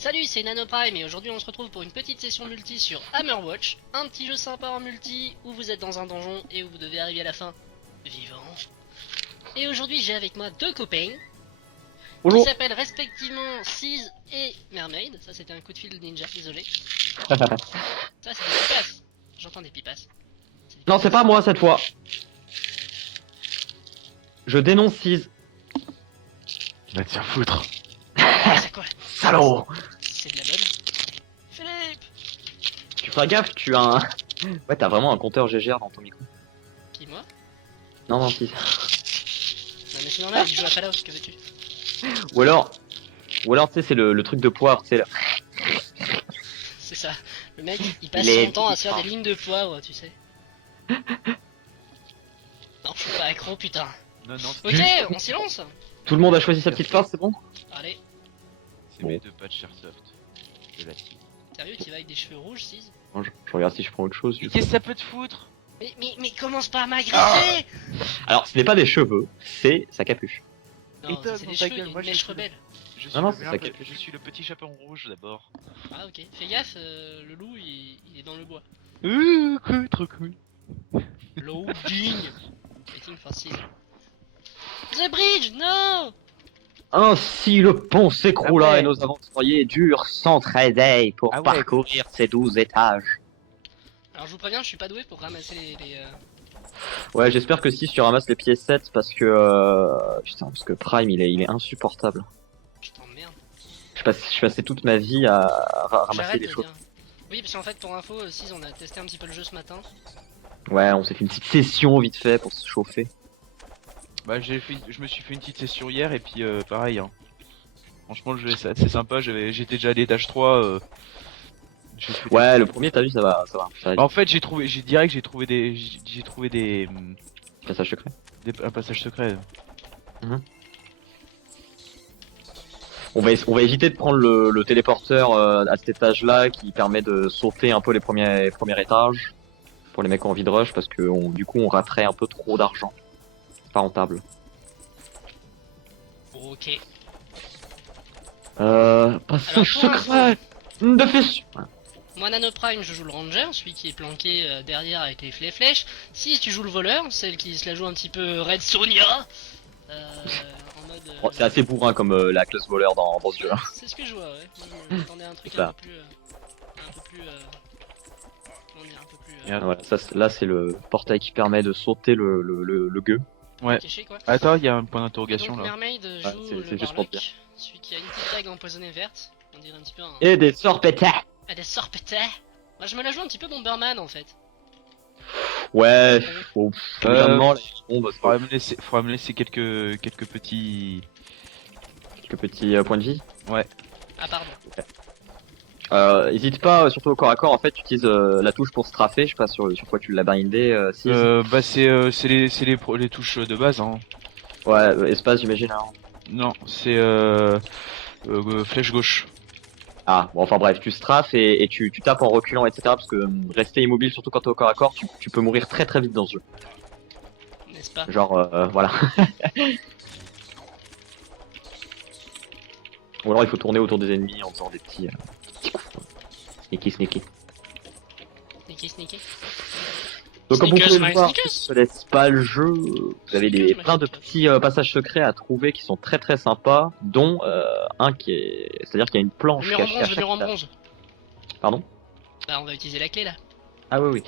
Salut, c'est NanoPrime et aujourd'hui on se retrouve pour une petite session multi sur Hammerwatch, un petit jeu sympa en multi où vous êtes dans un donjon et où vous devez arriver à la fin vivant. Et aujourd'hui j'ai avec moi deux copains qui Bonjour. s'appellent respectivement Seize et Mermaid. Ça c'était un coup de fil de ninja, désolé. Ça c'est des pipasses. J'entends des pipasses. Non, c'est pas moi cette fois. Je dénonce Seize. Va te faire foutre. C'est quoi? Salaud. C'est de la bonne. Philippe! Tu feras gaffe, tu as un... Ouais, t'as vraiment un compteur GGR dans ton micro. Qui, moi? Non, Seize. Non mais c'est normal, il joue à Fallout, que veux-tu? Ou alors, tu sais, c'est le truc de poivre, tu sais. Là. C'est ça. Le mec, il passe Les- son temps à se faire des lignes de poivre, tu sais. Non, je suis pas accro, putain. Non, non, Ok, on s'y lance. Tout le monde a choisi sa petite phrase, c'est bon? Allez, c'est mes deux patchs Airsoft. De la team. sérieux, tu vas avec des cheveux rouges, Seize? Non, je regarde si je prends autre chose. du coup. Qu'est-ce que ça peut te foutre? Mais commence pas à m'agresser. Alors, ce n'est pas des cheveux, c'est sa capuche. Non, Et toi, c'est dans des ta cheveux, gueule, une moi, je mèche suis- rebelle. Je suis, non, le, c'est ça merde, capuche. je suis le petit chaperon rouge d'abord. Ah ok, fais gaffe, le loup il est dans le bois. Cool, trop cool. Loading. Waiting for Seize. The bridge, no. Ainsi, le pont s'écroula Ah ouais. et nos aventuriers durent s'entraider pour Ah ouais. parcourir ces 12 étages. Alors je vous préviens, je suis pas doué pour ramasser les Ouais, j'espère que si tu ramasses les pièces 7 parce que putain, parce que Prime il est insupportable. Je t'emmerde. Je passais toute ma vie à ramasser J'arrête des de choses. dire. Oui, parce qu'en fait, pour info, Seize, on a testé un petit peu le jeu ce matin. Ouais, on s'est fait une petite session vite fait pour se chauffer. Bah, je me suis fait une petite session hier et puis pareil. Hein. Franchement, le jeu c'est assez sympa. J'étais déjà à l'étage 3. J'ai fait des- Ouais, le premier t'as vu ça va. Ça Bah, en fait, j'ai trouvé des Passage secret. un passage secret. On va éviter de prendre le téléporteur à cet étage-là qui permet de sauter un peu les premiers étages pour les mecs qui ont envie de rush parce que du coup on raterait un peu trop d'argent. C'est pas rentable. Ok. Passage Alors, pour secret de fesse. Moi, NanoPrime, je joue le ranger, celui qui est planqué derrière avec les flèches. Si tu joues le voleur, celle qui se la joue un petit peu Red Sonia. En mode. Bon, c'est assez bourrin comme la classe voleur dans ce jeu. C'est ce que je vois, ouais. Moi, je m'attendais à un truc C'est ça. un peu plus. Comment dire, un peu plus. Merde. Voilà, là c'est le portail qui permet de sauter le gueux. Ouais. Caché, quoi. Attends, il y a un point Et d'interrogation donc, là. Mermaid joue c'est le juste pour Warlock, dire. celui qui a une petite dague empoisonnée verte. On dirait un petit peu un. Et des sorts pétards. Ah, des sorts pétés. Moi, je me la joue un petit peu Bomberman en fait. Ouais, faut légèrement, les bombes, c'est pas Faudra me laisser quelques petits. quelques petits points de vie. Ah, pardon. Hésite pas, surtout au corps à corps, en fait, tu utilises la touche pour straffer, je sais pas sur quoi tu l'as bindé, si. Bah c'est les touches de base hein. Ouais, espace j'imagine. Hein. Non, c'est flèche gauche. Ah, bon, enfin bref, tu strafes et tu tapes en reculant, etc. Parce que rester immobile, surtout quand t'es au corps à corps, tu peux mourir très très vite dans ce jeu. N'est-ce pas? Genre, voilà. Ou alors il faut tourner autour des ennemis en faisant des petits coups. Sneaky. Sneaky. Donc comme vous Sneakers, pouvez le my voir, sneakers. je te laisse pas le jeu. Vous avez Sneakers, my plein de sneakers. petits passages secrets à trouver qui sont très très sympas, dont un qui est... C'est-à-dire qu'il y a une planche Le mur en cachée à bronze, le chaque mur en étage. bronze. Pardon? Bah, on va utiliser la clé là. Ah oui.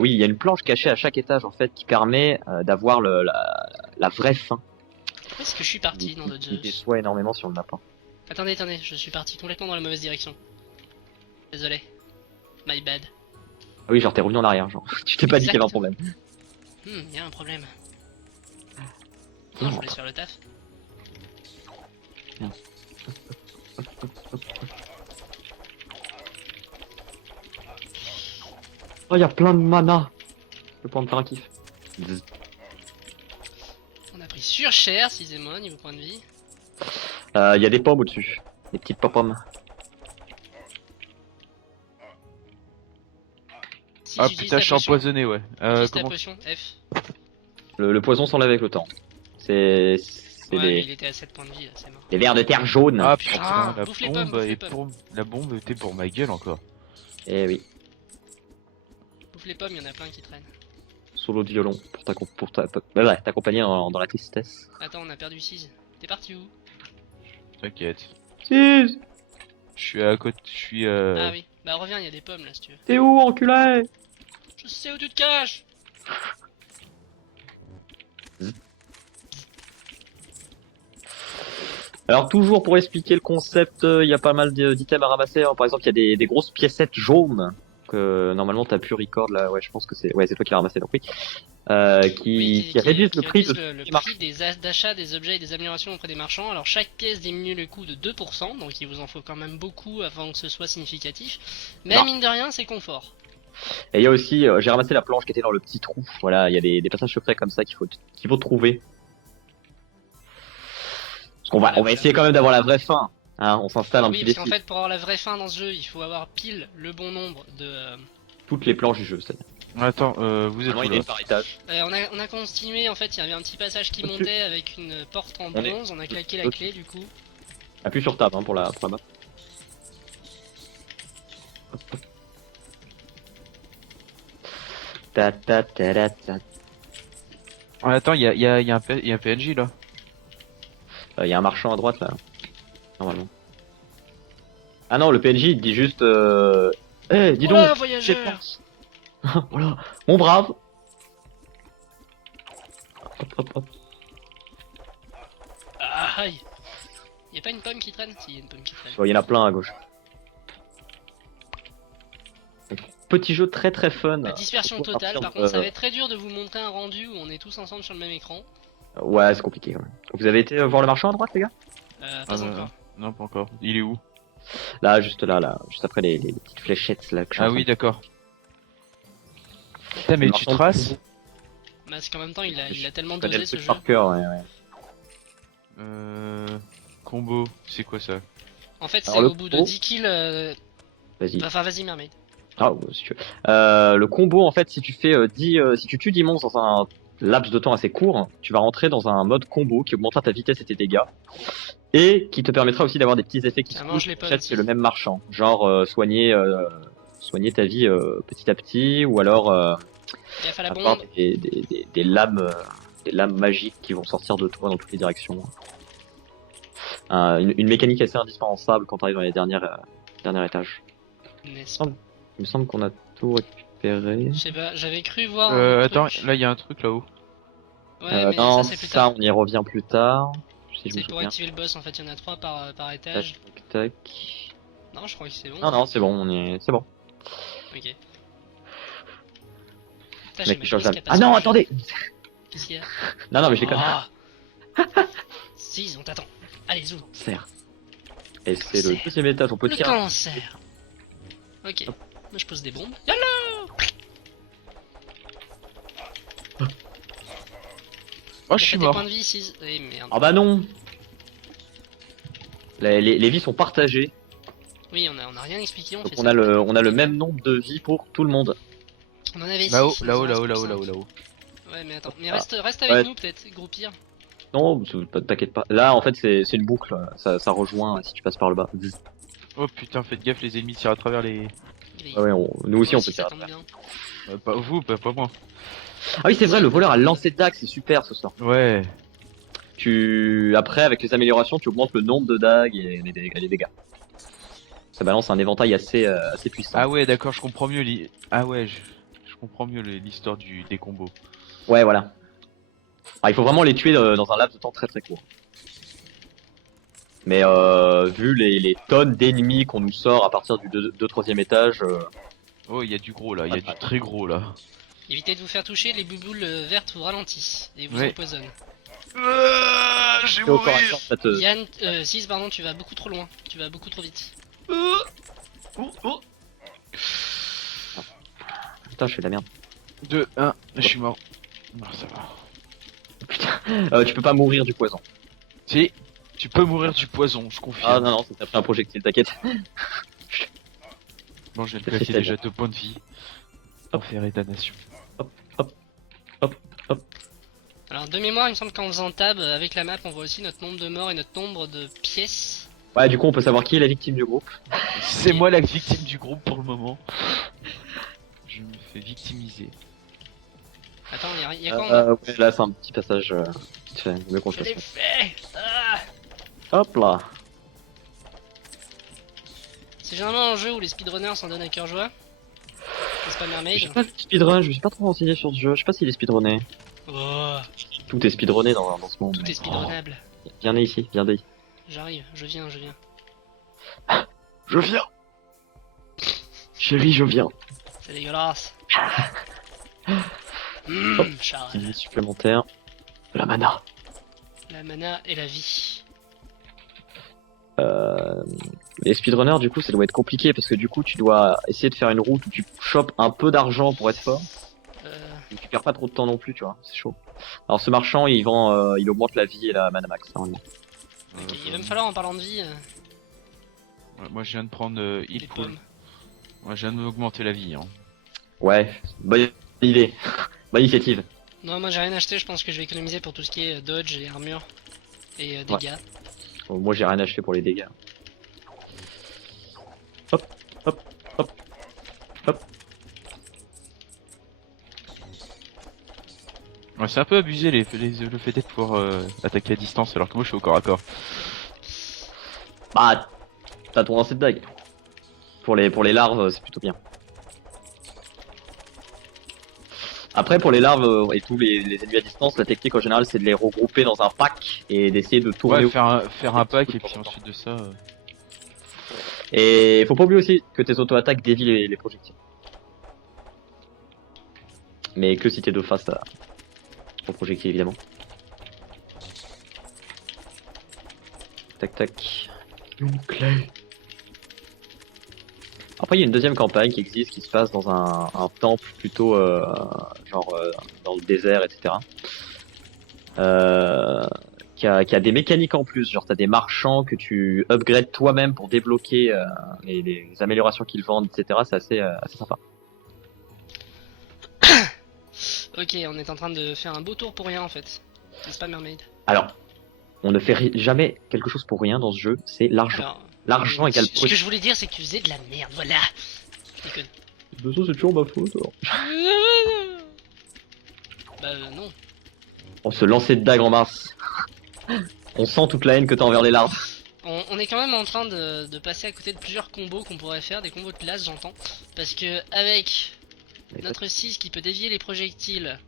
Oui, il y a une planche cachée à chaque étage en fait qui permet d'avoir la vraie fin. Où est-ce que je suis parti dans le qui jeu? déçoit énormément sur le map. Hein. Attendez, je suis parti complètement dans la mauvaise direction. Désolé. My bad. Ah oui, genre t'es revenu en arrière, genre. Tu t'es pas dit qu'il y avait un problème. Y a un problème. Non, je vous laisse faire le taf. Oh, il y a plein de mana. Je peux pas me faire un kiff. On a pris sur cher, excusez-moi, niveau point de vie. Il y a des pommes au-dessus. Des petites pommes. Si Ah j'utilise putain, ta je suis potion, empoisonné, ouais. utilise ta Comment... potion, F. Le poison s'enlève avec le temps. C'est C'est Ouais, mais des, il était à 7 points de vie là, c'est mort. des vers de terre jaune. Ah putain, bouffe les pommes, bouffe les pommes. la bombe était pour ma gueule encore. Eh oui. Bouffe les pommes, il y en a plein qui traînent. Solo de violon pour t'accompagner dans la tristesse. Attends, on a perdu 6. T'es parti où? T'inquiète. Si, Je suis à côté, je suis Ah oui, bah reviens, il y a des pommes là si tu veux. t'es où, enculé? Je sais où tu te caches. Alors toujours pour expliquer le concept, il y a pas mal d'items à ramasser. Alors, par exemple, il y a des grosses piécettes jaunes que normalement t'as pu record là. Ouais, je pense que c'est c'est toi qui l'as ramassé donc oui. Qui réduisent le prix de le prix d'achat des objets et des améliorations auprès des marchands. Alors chaque pièce diminue le coût de 2%, donc il vous en faut quand même beaucoup avant que ce soit significatif. Mais Non. mine de rien, c'est confort. Et il y a aussi, j'ai ramassé la planche qui était dans le petit trou. Voilà, il y a des passages secrets comme ça qu'il faut trouver. Parce qu'on va essayer quand même d'avoir la vraie fin. Hein, on s'installe un Oui, petit parce défi. qu'en fait, pour avoir la vraie fin dans ce jeu, il faut avoir pile le bon nombre de. Toutes les planches du jeu, c'est-à-dire. Attends, vous êtes Normalement, où il y a là? une par étage. On a continué, en fait, il y avait un petit passage qui Au-dessus. montait avec une porte en On est- bronze, on a claqué la au-dessus. clé du coup. Appuie sur tab pour la map. Ta ta ta ta ta. Ah, attends, il y a un PNJ là. Il y a un marchand à droite là, normalement. Ah non, le PNJ il te dit juste eh, dis Oula, donc, voyageur. dépense. Voilà, mon brave. Hop, hop, hop. Ah, aïe. Y a pas une pomme qui traîne? Si, y a une pomme qui traîne. Il y en a plein à gauche. Donc, petit jeu très très fun. La dispersion Surtout à totale, partir par de- contre, ça va être très dur de vous montrer un rendu où on est tous ensemble sur le même écran. Ouais, c'est compliqué quand même. Vous avez été voir le marchand à droite, les gars? Pas encore. Non, pas encore. Il est où? Là, juste juste après les petites fléchettes là. Que je suis Ah en train oui, de- d'accord. Putain, mais Le tu marchand de traces? combo. Bah, c'est qu'en même temps, il a tellement Je connais dosé le ce truc jeu. par cœur, ouais. Combo, c'est quoi ça? En fait, c'est Alors, le au bout de pro- 10 kills. Vas-y. Enfin, vas-y, Mermaid. Ah, ouais, si tu veux. Le combo, en fait, si tu fais 10, si tu tues 10 monstres dans un laps de temps assez court, tu vas rentrer dans un mode combo qui augmentera ta vitesse et tes dégâts. Et qui te permettra aussi d'avoir des petits effets qui Ça se mange couchent les pommes chez aussi. le même marchand. Genre soigner ta vie petit à petit, ou alors Gaffe à la avoir bombe. des lames magiques qui vont sortir de toi dans toutes les directions. Une mécanique assez indispensable quand tu arrives dans les derniers étages. N'est-ce pas? Il me semble qu'on a tout récupéré. Je sais pas, j'avais cru voir un Attends, truc. là il y a un truc là-haut. Ouais, mais non, ça c'est plus tard. on y revient plus tard. Si je me C'est pour souviens. activer le boss en fait, il y en a 3 par Tac, étage. tac, tac. Non, je crois que c'est bon. Non, c'est bon, c'est bon. Ok. Putain, Le j'ai mec ma qui change chemise la- qui a Ah pas non, marché. attendez. Qu'est-ce qu'il y a? Non, mais je déconne. Ah. Si, on t'attend. Allez, zou. Cancer. Et c'est le deuxième étage, on peut Le tirer. cancer. Ok. Moi je pose des bombes. YOLO. Oh, je suis Des mort. points de vie, 6. Eh merde. Ah bah non. Les vies sont partagées, Oui, on a rien expliqué, on donc fait on ça. a le même nombre de vies pour tout le monde. On en avait 6. Là-haut, là-haut. Ouais, mais attends. Mais reste avec Ouais. nous peut-être, groupir. Non, t'inquiète pas. Là, en fait, c'est une boucle. Ça rejoint si tu passes par le bas. Oh putain, faites gaffe, les ennemis tirent à travers les. Ah ouais, nous aussi, on peut ça tirer. tombe bien. Pas vous, pas moi. Ah oui, c'est vrai, le voleur a lancé de dagues, c'est super ce sort. Ouais. Après, avec les améliorations, tu augmentes le nombre de dagues et les dégâts. Ça balance un éventail assez puissant. Ah ouais, d'accord, je comprends mieux Ah ouais, je comprends mieux l'histoire des combos. Ouais, voilà. Ah, il faut vraiment les tuer dans un laps de temps très très court. Mais vu les tonnes d'ennemis qu'on nous sort à partir du 2-3e étage, Oh, il y a du gros là, il y a du très gros là. Évitez de vous faire toucher, les bouboules vertes vous ralentissent et vous Ouais. empoisonnent. Je vais au corps à corps, ça te... Yann, 6, pardon, tu vas beaucoup trop loin. Tu vas beaucoup trop vite. Putain, je fais de la merde. 2, 1, je suis mort. Non, ça va. Tu peux pas mourir du poison. Si, tu peux mourir du poison, je confirme. Ah non, c'est après un projectile, t'inquiète. Bon, je viens de C'est placer fait, déjà 2 points de vie. Pour faire état nation. Alors Alors de mémoire, il me semble qu'en faisant tab avec la map, on voit aussi notre nombre de morts et notre nombre de pièces. Ouais, du coup, on peut savoir qui est la victime du groupe. C'est moi la victime du groupe pour le moment. Je me fais victimiser. Attends, y a quoi en bas Ouais, là, c'est un petit passage. Vite fait, mieux qu'on le Je l'ai fasse. fait. Ah, Hop là. c'est généralement un jeu où les speedrunners s'en donnent à cœur joie. C'est pas Mermaid. J'ai pas vu de speedrun, je me suis pas trop renseigné sur ce jeu. Je sais pas s'il est speedrunné. Oh, Tout est speedrunné dans ce monde. tout est speedrunnable. Viens ici, viens ici. J'arrive, je viens. Je viens. Chérie, je viens. C'est dégueulasse. Charles. Petite vie supplémentaire. De la mana. La mana et la vie. Les speedrunners, du coup, ça doit être compliqué parce que du coup, tu dois essayer de faire une route où tu chopes un peu d'argent pour être fort. Et tu perds pas trop de temps non plus, tu vois. C'est chaud. Alors, ce marchand, il vend, il augmente la vie et la mana max. Hein, Ok, il va me falloir en parlant de vie Ouais, moi je viens de prendre des Heal Pool. pommes. Moi je viens de m'augmenter la vie. Hein. Ouais, bonne idée. Bonne initiative. Non, moi j'ai rien acheté, je pense que je vais économiser pour tout ce qui est dodge et armure et dégâts. Bon, moi, j'ai rien acheté pour les dégâts. Hop, hop, hop, hop. Ouais, c'est un peu abusé le fait d'être pour attaquer à distance alors que moi je suis au corps à corps. Bah, t'as ton lancer de dague. Pour les larves, c'est plutôt bien. Après, pour les larves et tous les ennemis à distance, la technique en général, c'est de les regrouper dans un pack et d'essayer de tourner. Ouais, faire un pack et puis ensuite de ça. Et faut pas oublier aussi que tes auto-attaques dévient les projectiles. Mais que si t'es de face au projectile, évidemment. Tac tac. Une clé. Après, il y a une deuxième campagne qui existe, qui se passe dans un temple plutôt dans le désert, etc. Qui a des mécaniques en plus, genre t'as des marchands que tu upgrades toi-même pour débloquer les améliorations qu'ils vendent, etc. C'est assez sympa. Ok, on est en train de faire un beau tour pour rien en fait. N'est-ce pas Mermaid? Alors, on ne fait jamais quelque chose pour rien dans ce jeu, c'est l'argent. Alors, L'argent égale ce que je voulais dire c'est que tu faisais de la merde, voilà. Je déconne. De toute façon, c'est toujours ma faute. Alors. Bah non. On se lancer de dague en mars. On sent toute la haine que t'as envers les larves. On est quand même en train de passer à côté de plusieurs combos qu'on pourrait faire, des combos de classe j'entends. Parce que avec notre 6 qui peut dévier les projectiles,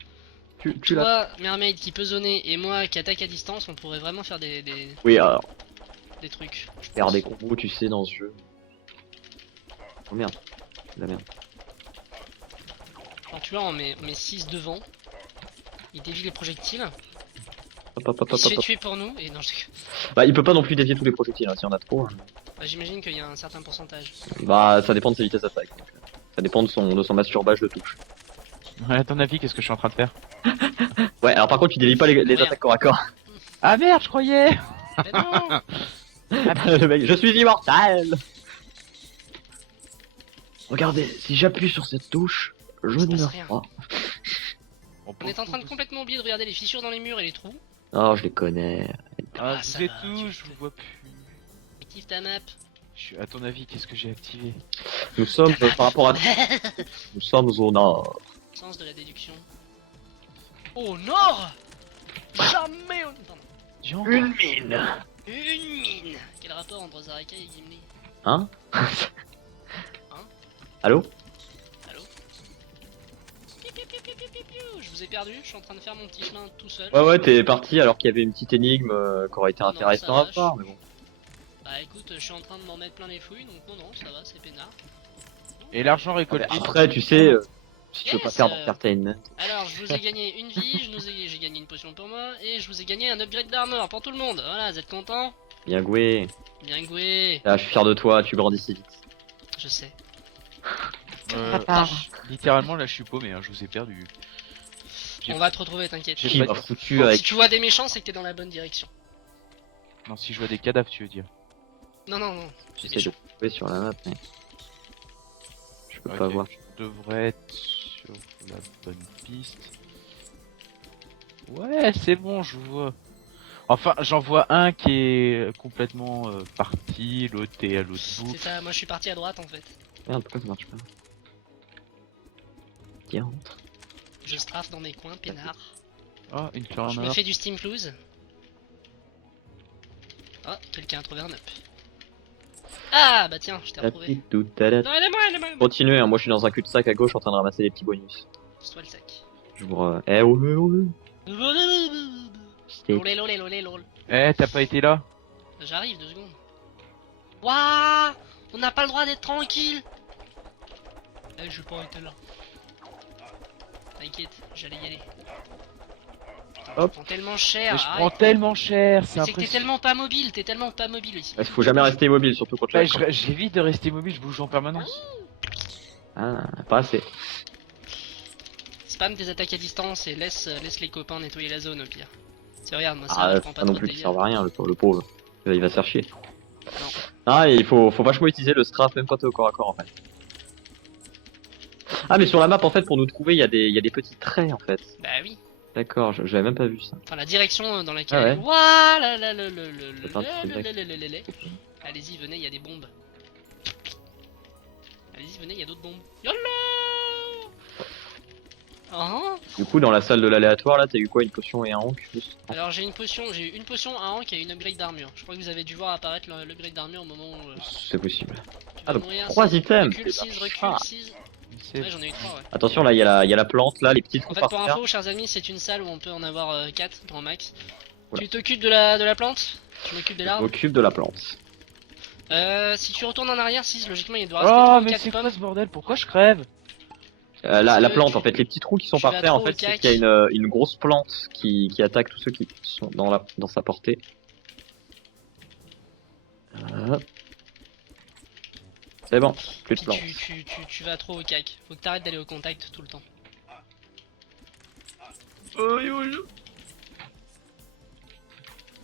Tu l'as. toi Mermaid qui peut zoner et moi qui attaque à distance, on pourrait vraiment faire des Oui, alors, trucs. faire des combos, tu sais, dans ce jeu. Oh merde, c'est de la merde. Alors tu vois, on met 6 devant, il dévie les projectiles, Hop, hop, hop, il hop, se fait hop. tuer pour nous, et non, Bah, il peut pas non plus dévier tous les projectiles, hein, si on a trop. Hein. bah, j'imagine qu'il y a un certain pourcentage. Bah, ça dépend de ses vitesses d'attaque. Donc, ça dépend de son masturbage de touche. Ouais, à ton avis, qu'est-ce que je suis en train de faire? Ouais, alors par contre, tu dévies pas les Merde. attaques corps à corps. Ah merde, je croyais! Mais non. Le mec, je suis immortel. Regardez, si j'appuie sur cette touche, je se ne passe meurs rien. pas. On est en train de complètement oublier de regarder les fissures dans les murs et les trous. Oh, je les connais. Ah, Ah, ça vous êtes va, tous, tu- je vous vois plus. Active ta map. À ton avis, qu'est-ce que j'ai activé? Nous sommes, par rapport à... Nous sommes au nord. Sens de la déduction. Au nord. Jamais au... Pardon. Une mine. Une mine. Quel rapport entre Zareka et Gimli? Hein? Allô? Allô? Piu, piu, piu, piu, piu, piu, piu. Je vous ai perdu, je suis en train de faire mon petit chemin tout seul. Ouais, t'es parti alors qu'il y avait une petite énigme qui aurait été Non, intéressante ça à va, voir, mais bon. Bah écoute, je suis en train de m'en mettre plein les fouilles, donc non, ça va, c'est peinard. Et l'argent récolté. Après, tu sais, si tu veux pas Yes, perdre entertainment. Alors, je vous ai gagné une vie, j'ai gagné une potion pour moi, et je vous ai gagné un upgrade d'armor pour tout le monde. Voilà, vous êtes contents? Bien joué. Bien joué. Là, je suis fier de toi, tu grandis si vite. Je sais. Littéralement, là, je suis paumé, hein, je vous ai perdu. On va te retrouver, t'inquiète. J'ai Qui pas m'a dit- foutu Si avec... tu vois des méchants, c'est que t'es dans la bonne direction. Non, si je vois des cadavres, tu veux dire. Non, non, non. c'est J'essaie de méchant. trouver sur la map, mais... Je peux Ok, pas voir. je devrais être sur la bonne piste. Ouais, c'est bon, je vois. Enfin, j'en vois un qui est complètement parti, l'autre est à l'autre bout. C'est ça, moi je suis parti à droite en fait. Merde, pourquoi ça marche pas? Tiens. Je strafe dans mes coins, peinard. Oh, une clé Je en me or. fais du steam close. Ah, quelqu'un a trouvé un up. Ah bah tiens, je t'ai retrouvé. Tout à l'heure. Non, aidez-moi, aidez-moi. Continuez, hein, moi je suis dans un cul-de-sac à gauche en train de ramasser des petits bonus. Pousse-toi le sac. Je vous Eh ouais, ouais. Steak. Lolé, lolé, lolé, lol. Eh, t'as pas été là? J'arrive, 2 secondes. Waouh, on n'a pas le droit d'être tranquille. Eh, je vais pas arrêter là. T'inquiète, j'allais y aller. Putain, Hop. je prends tellement cher. Mais je arrête. prends tellement cher, c'est Mais c'est que t'es impressionnant. tellement pas mobile, t'es tellement pas mobile ici. Il faut jamais rester immobile, surtout contre Ouais, la. j'évite de rester mobile, je bouge en permanence. Ah, pas assez. Spam tes attaques à distance et laisse les copains nettoyer la zone au pire. C'est regarde, moi ça Ah, je c'est prends pas pas non trop de plus qui dégâts. servent à rien, le pauvre. Il va se faire chier. Ah, et il faut vachement utiliser le strafe même quand t'es au corps à corps en fait. Ah, mais sur la map en fait, pour nous trouver, il y a des petits traits en fait. Bah oui. D'accord, j'avais même pas vu ça. Enfin la direction dans laquelle. Ah ouais. elle est. Ouah là là là là là Attends, là c'est là vrai. là là là là. Allez-y, venez, il y a des bombes. Allez-y, venez, il y a d'autres bombes. Yallah. Ah. Du coup, dans la salle de l'aléatoire là, t'as eu quoi? Une potion et un hank juste. Alors j'ai eu une potion, un rank et une upgrade d'armure. Je crois que vous avez dû voir apparaître l'upgrade d'armure au moment où C'est possible. tu Ah, vas donc mourir. 3 6, items. Recule 6, recule Ah. 6. C'est- Ouais, j'en ai eu 3, ouais. Attention, là, il y a la plante là, les petits trous En fait, par pour terre. info, chers amis, c'est une salle où on peut en avoir 4 grand max. Voilà. Tu t'occupes de la plante. Je m'occupe des Je larves. m'occupe de la plante. Si tu retournes en arrière, 6, logiquement, il doit rester Oh, 3 ou mais 4 c'est quoi pommes. ce bordel? Pourquoi je crève? La Parce que plante, tu- en fait, les petits trous qui sont tu par vas terre, en trop fait, au c'est cac. qu'il y a une grosse plante qui attaque tous ceux qui sont dans sa portée. Hop. C'est bon, plus de Puis plante. tu vas trop au cac. Faut que t'arrêtes d'aller au contact tout le temps.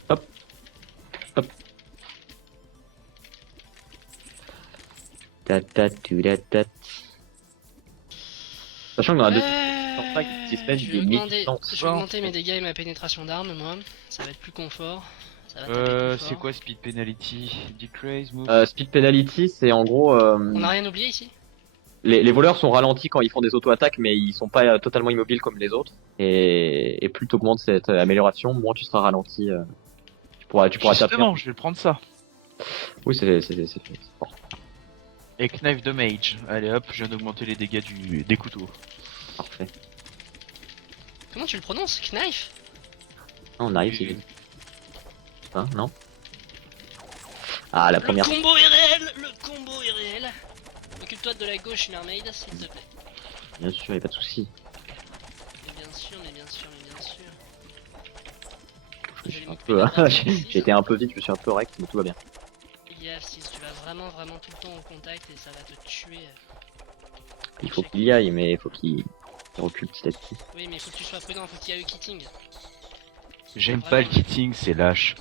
Hop. Hop. Ta. Sachant que dans la deuxième pack qui se mettent Je des vais augmenter, militantes. je vais augmenter mes dégâts et ma pénétration d'armes, moi. Ça va être plus confort. Ça va taper plus fort. C'est quoi speed penalty? Decrease, move? Speed penalty, c'est en gros. On a rien oublié ici? Les voleurs sont ralentis quand ils font des auto-attaques, mais ils sont pas totalement immobiles comme les autres. Et plus tu augmentes cette amélioration, moins tu seras ralenti. Tu pourras taper. Justement, je vais prendre ça. Oui, c'est fort. Et knife de mage. Allez hop, je viens d'augmenter les dégâts des couteaux. Parfait. Comment tu le prononces? Knife? Ah, on arrive, c'est vite. Hein, non? Ah, la première. Le combo est réel! Le combo est réel! Occupe-toi de la gauche, mermaid, s'il te plaît. Bien sûr, y a pas de souci. Mais bien sûr, mais bien sûr, mais bien sûr. Je vais suis un m'occuper peu. de la J'ai été un peu vite, je me suis un peu rect, mais tout va bien. Fais gaffe, si tu vas vraiment tout le temps au contact et ça va te tuer. Il faut qu'il y aille, mais il faut qu'il recule petit à petit. Oui, mais il faut que tu sois prudent, faut qu'il y ait eu kitting. J'aime pas le kitting, c'est lâche.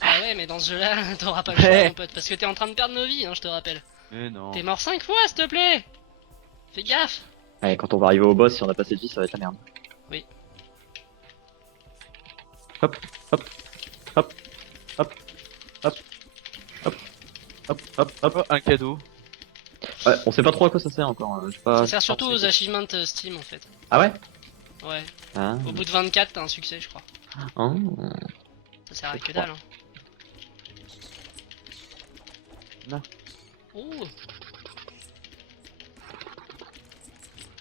Ah ouais, mais dans ce jeu-là, t'auras pas le choix, mon pote, parce que t'es en train de perdre nos vies, hein, je te rappelle. Mais non. T'es mort 5 fois, s'il te plaît! Fais gaffe! Ouais, quand on va arriver au boss, si on a pas cette vie, ça va être la merde. Oui. Hop, hop, hop, hop, hop, hop, hop, hop, hop. Oh, un cadeau. Ouais, on sait pas trop à quoi ça sert encore. J'ai pas- Ça sert surtout aux achievements Steam, en fait. Ah ouais? Ouais. Ah. Au bout de 24, t'as un succès, je crois. Oh. Ça sert à Je que crois. dalle, hein. Non. Oh!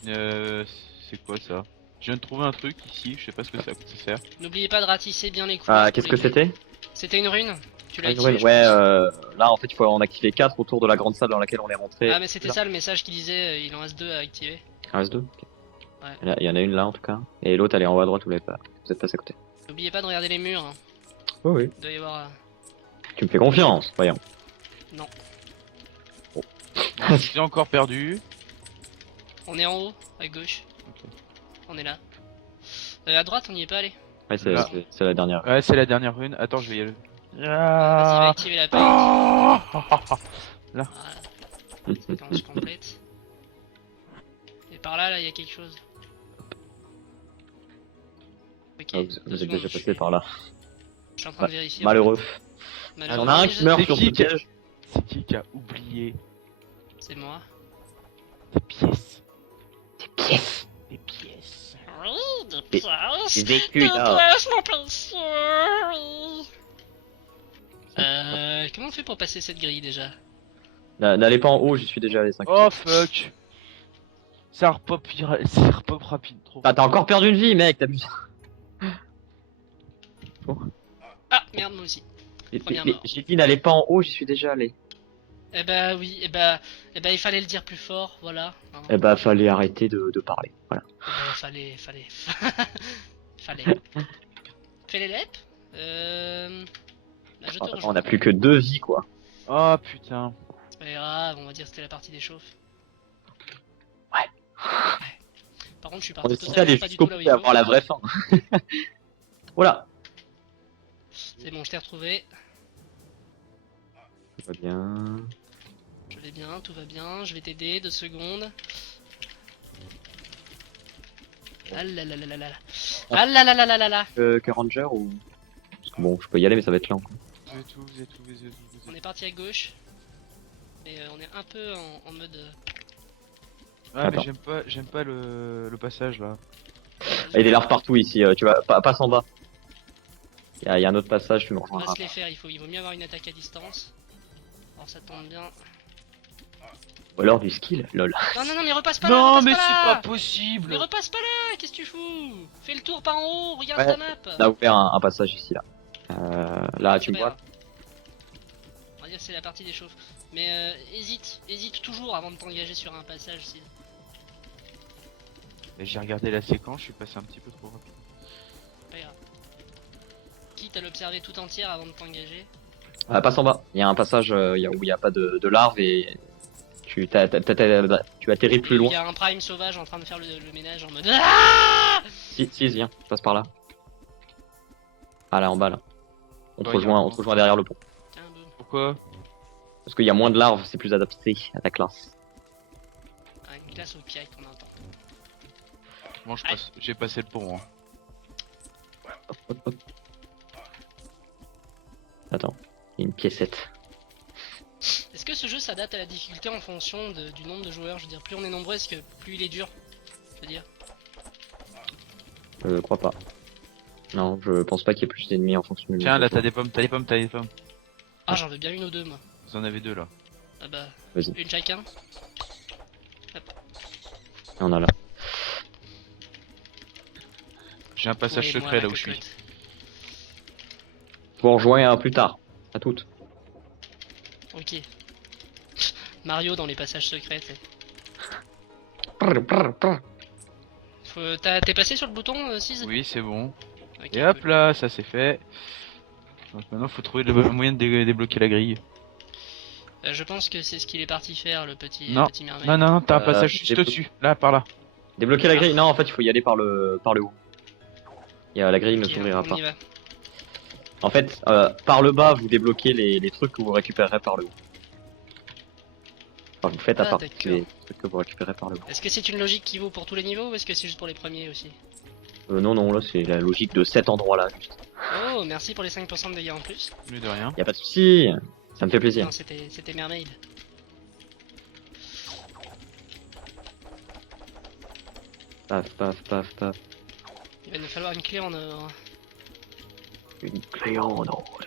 C'est quoi ça? Je viens de trouver un truc ici, je sais pas ce que ça sert. N'oubliez pas de ratisser bien les couleurs. Ah, qu'est-ce que c'était? C'était une rune? Tu l'as Ah, activée, je ouais, pense. là en fait il faut en activer 4 autour de la grande salle dans laquelle on est rentré. Ah, mais c'était ça le message qui disait, il en reste 2 à activer. Il en reste 2. Ouais. Il y en a une là en tout cas. Et l'autre elle est en haut à droite, vous l'avez pas. Vous êtes passé à côté. N'oubliez pas de regarder les murs, hein. Oui, oui. Il doit y avoir. Tu me fais confiance, voyons. Non. J'ai encore perdu. On est en haut, à gauche. Ok. On est là. À droite, on n'y est pas allé. Ouais, Là. c'est la dernière. Ouais, c'est la dernière rune. Attends, je vais y aller. Vas-y, va activer la paille. Ah. Voilà. Séquence complète. Et par là, il y a quelque chose. Ok. Ah, vous deux êtes secondes, déjà passé par là. Je suis en train de vérifier. Malheureux. Il Malheureux. y en a un qui meurt C'est sur ce qui piège. C'est qui a oublié C'est moi. des pièces? Des pièces. Des pièces. Oui, des Des- pièces. Des Des vécus là. pièces, mon précieux. Oui. Comment on fait pour passer cette grille déjà? N'allez pas en haut, j'y suis déjà allé 5. Oh fuck. Ça repop, ça repop rapide trop. Ah, t'as encore perdu une vie, mec, t'abuses. Ah, merde, moi aussi. Première mort. J'ai dit n'allez pas en haut, j'y suis déjà allé. Eh bah oui, eh bah il fallait le dire plus fort, voilà. Hein. Eh bah, fallait arrêter de parler. Voilà. Eh bah, fallait. Fallait. Fais les lep. Bah, je te rejoins. On a plus que 2 vies, quoi. Oh putain. C'est pas grave, on va dire que c'était la partie des chauffes. Ouais. Par contre, je suis On parti est censé totalement aller pas du jusqu'au tout là où bout il et faut. avoir la vraie fin. Voilà. C'est bon, je t'ai retrouvé. Tout va bien. Je vais bien, tout va bien. Je vais t'aider, 2 secondes. Ah là là là là là là. Ah là là là là là là. Que Ranger ou. Parce que bon, je peux y aller, mais ça va être lent. Quoi. Vous êtes où, vous êtes où, vous êtes où, vous On êtes est parti à gauche. Et on est un peu en mode. Ah mais Attends. j'aime pas le passage là. Il y a des larves partout ici, tu vas, passe en bas. Il y a un autre passage, tu me On va rejoindras. se les faire, il vaut mieux avoir une attaque à distance. Alors ça tombe bien. Ou alors du skill, lol. Non, non, non, mais repasse pas Non là, mais repasse c'est pas pas là. possible. Mais repasse pas là, qu'est-ce que tu fous? Fais le tour par en haut, regarde Ouais. ta map. On a ouvert un passage ici, là. Là, tu C'est me pas vois. grave. On va dire que c'est la partie des chauves. Mais hésite toujours avant de t'engager sur un passage. Si... J'ai regardé la séquence, je suis passé un petit peu trop rapide. Pas grave. Quitte à l'observer tout entière avant de t'engager. Passe en bas. Il y a un passage où il n'y a pas de larves et tu atterris plus Il loin. y a un prime sauvage en train de faire le ménage en mode. Ah Si, viens, passe par là. Ah là, en bas, là. On te Ouais, rejoint derrière le pont. Tiens, boum. Pourquoi? Parce qu'il y a moins de larves, c'est plus adapté à ta classe. Ah, une classe au pied qu'on entend. Bon, j'ai passé le pont. Hein. Hop, hop, hop. Attends, il y a une piécette. Est-ce que ce jeu s'adapte à la difficulté en fonction du nombre de joueurs? Je veux dire, plus on est nombreux, est-ce que plus il est dur? Je veux dire. Je crois pas. Non, je pense pas qu'il y ait plus d'ennemis en fonction du Tiens, nombre là de t'as des pommes, t'as des pommes, t'as des pommes. Ah, j'en veux bien une ou deux, moi. Vous en avez deux là. Ah bah, Vas-y, une chacun. il y en a là. J'ai un passage Ouais, moi, secret la là où je suis. cocotte. Je vous rejoins plus tard. À toutes. Ok. Mario dans les passages secrets, t'sais. T'es passé sur le bouton, Ciz? Oui, c'est bon. Ok, Et hop cool. là, ça c'est fait. Donc maintenant faut trouver le moyen de débloquer la grille. Je pense que c'est ce qu'il est parti faire, le petit mermaid. Non, non, non, t'as un passage juste déblo- au-dessus. Là, par là. Débloquer la grille. Non, en fait, il faut y aller par le haut. La grille ne Ok, s'ouvrira on pas. y va. En fait, par le bas, vous débloquez les trucs que vous récupérerez par le haut. Enfin, vous faites à Ah, part d'accord. les trucs que vous récupérez par le haut. Est-ce que c'est une logique qui vaut pour tous les niveaux ou est-ce que c'est juste pour les premiers aussi? Non, là, c'est la logique de cet endroit-là, juste. Oh, merci pour les 5% de dégâts en plus. Mieux de rien. Y a pas de souci. Ça me fait plaisir. Non, c'était mermaid. Paf, paf, paf, paf. Il va nous falloir une clé en or. Une clé en or.